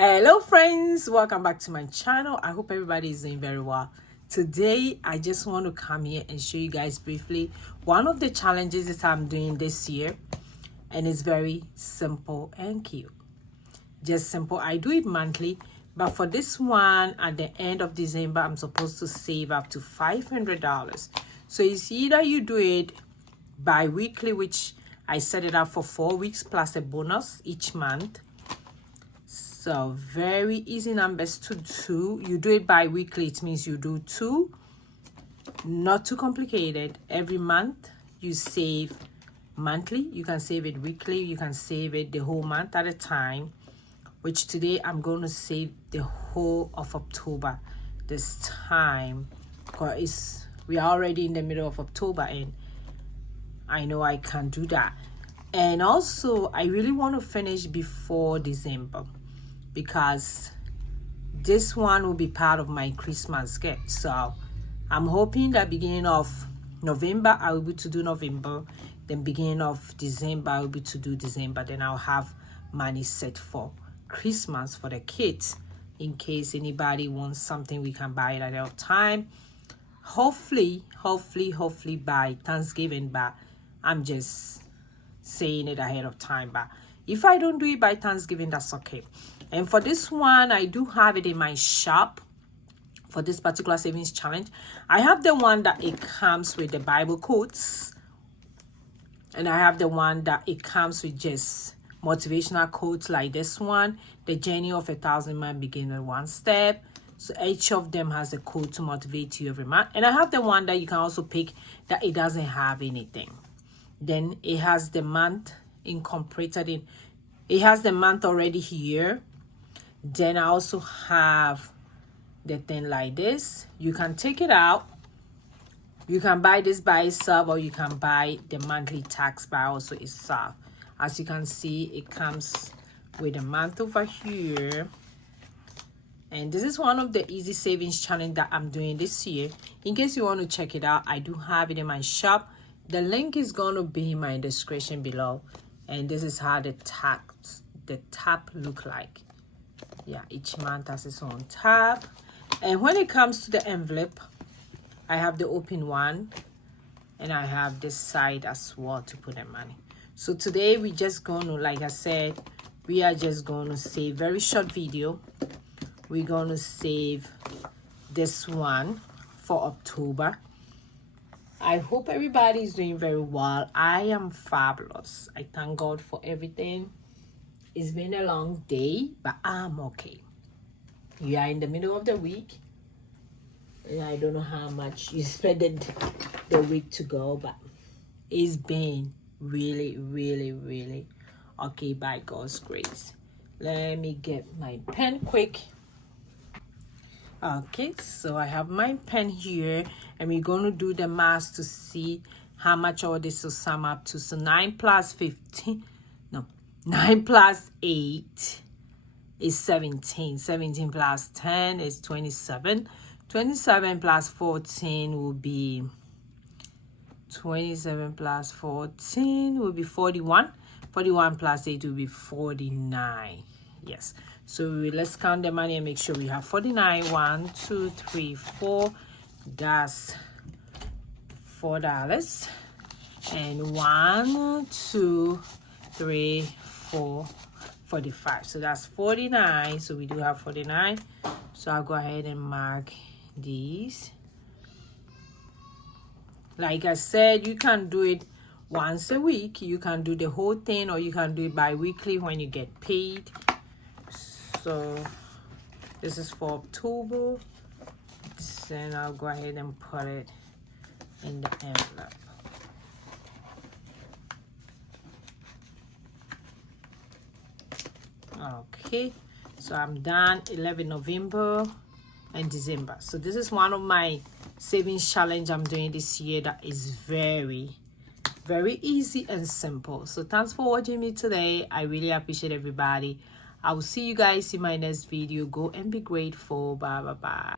Hello friends, welcome back to my channel. I hope everybody is doing very well. Today I just want to come here and show you guys briefly one of the challenges that I'm doing this year, and it's very simple and cute. Just simple. I do it monthly, but for this one at the end of December I'm supposed to save up to $500. So it's either you do it bi-weekly, which I set it up for 4 weeks plus a bonus each month. So very easy numbers to do. You do it bi-weekly, it means you do 2, not too complicated. Every month you save monthly. You can save it weekly, you can save it the whole month at a time, which today I'm going to save the whole of October this time, because we are already in the middle of October and I know I can't do that. And also I really want to finish before December, because this one will be part of my Christmas gift. So I'm hoping that beginning of November I will be to do November, then beginning of December I will be to do December. Then I'll have money set for Christmas for the kids, in case anybody wants something we can buy it at that time. Hopefully by Thanksgiving, but I'm just saying it ahead of time. But if I don't do it by Thanksgiving, that's okay. And for this one, I do have it in my shop. For this particular savings challenge, I have the one that it comes with the Bible quotes, and I have the one that it comes with just motivational quotes like this one, the journey of 1,000 miles begins with one step. So each of them has a quote to motivate you every month. And I have the one that you can also pick that it doesn't have anything. Then it has the month incorporated in. It has the month already here. Then I also have the thing like this. You can take it out. You can buy this by itself, or you can buy the monthly tax by also itself. As you can see, it comes with a month over here. And this is one of the easy savings challenge that I'm doing this year. In case you want to check it out, I do have it in my shop. The link is going to be in my description below. And this is how the tab look like. Yeah, each month has its own tab. And when it comes to the envelope, I have the open one, and I have this side as well to put the money. So today we're just going to, like I said, we are just going to save very short video. We're going to save this one for October. I hope everybody is doing very well. I am fabulous. I thank God for everything. It's been a long day, but I'm okay. You are in the middle of the week, and I don't know how much you spent the week to go, but it's been really okay by God's grace. Let me get my pen quick. Okay, so I have my pen here, and we're going to do the math to see how much all this will sum up to. So 9 plus 15, no, 9 plus 8 is 17. 17 plus 10 is 27. 27 plus 14 will be 27 plus 14 will be 41. 41 plus 8 will be 49. Yes. So let's count the money and make sure we have 49. 1, 2, 3, 4. That's $4. And 1, 2, 3, 4, 45. So that's 49. So we do have 49. So I'll go ahead and mark these. Like I said, you can do it once a week. You can do the whole thing, or you can do it bi-weekly when you get paid. So this is for October. Then I'll go ahead and put it in the envelope. Okay, so I'm done. 11 November and December. So this is one of my savings challenge I'm doing this year that is very easy and simple. So thanks for watching me today. I really appreciate everybody. I will see you guys in my next video. Go and be grateful. Bye.